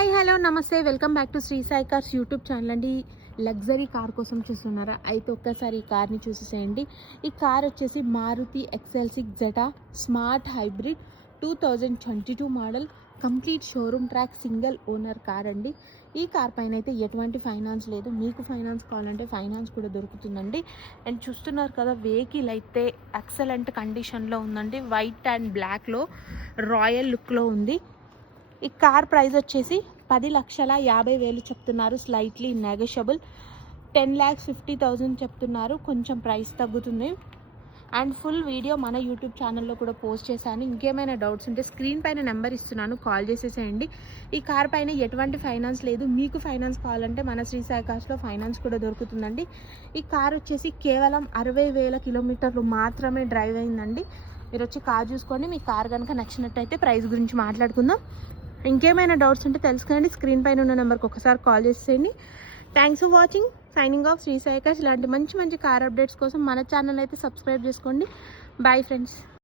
Hi hello నమస్తే welcome back to Shri Sai cars YouTube channel అండి. Luxury car కోసం చూస్తున్నారా? అయితే ఒక్కసారి ఈ కార్ని చూసేసేయండి. ఈ కార్ వచ్చేసి Maruti XL6 zeta smart hybrid 2022 model, complete showroom track, single owner car అండి. ఈ కార్ పైన అయితే ఎటువంటి ఫైనాన్స్ లేదు. మీకు ఫైనాన్స్ కావాలంటే ఫైనాన్స్ కూడా దొరుకుతుందండి. అండ్ చూస్తున్నారు కదా, వెహికల్ అయితే ఎక్సలెంట్ కండిషన్లో ఉందండి. వైట్ అండ్ బ్లాక్లో రాయల్ లుక్లో ఉంది. ఈ కార్ ప్రైస్ వచ్చేసి 10,50,000 చెప్తున్నారు. Slightly negotiable. 10,50,000 చెప్తున్నారు. కొంచెం ప్రైస్ తగ్గుతుంది. అండ్ ఫుల్ వీడియో మన యూట్యూబ్ ఛానల్లో కూడా పోస్ట్ చేశాను. ఇంకేమైనా డౌట్స్ ఉంటే స్క్రీన్ పైన నెంబర్ ఇస్తున్నాను, కాల్ చేసేసేయండి. ఈ కార్ పైన ఎటువంటి ఫైనాన్స్ లేదు. మీకు ఫైనాన్స్ కావాలంటే మన శ్రీ సాయి కార్స్లో ఫైనాన్స్ కూడా దొరుకుతుందండి. ఈ కార్ వచ్చేసి కేవలం 60,000 కిలోమీటర్లు మాత్రమే డ్రైవ్ అయిందండి. మీరు వచ్చి కార్ చూసుకోండి. మీ కార్ కనుక నచ్చినట్టయితే ప్రైస్ గురించి మాట్లాడుకుందాం. ఇంకేమైనా డౌట్స్ ఉంటే తెలుసుకోండి. స్క్రీన్ పైన ఉన్న నెంబర్కి ఒకసారి కాల్ చేసేయండి. Thanks for watching. Signing off Shri Sai cars. ఇలాంటి మంచి మంచి కార్ అప్డేట్స్ కోసం మన ఛానల్ అయితే సబ్స్క్రైబ్ చేసుకోండి. Bye friends.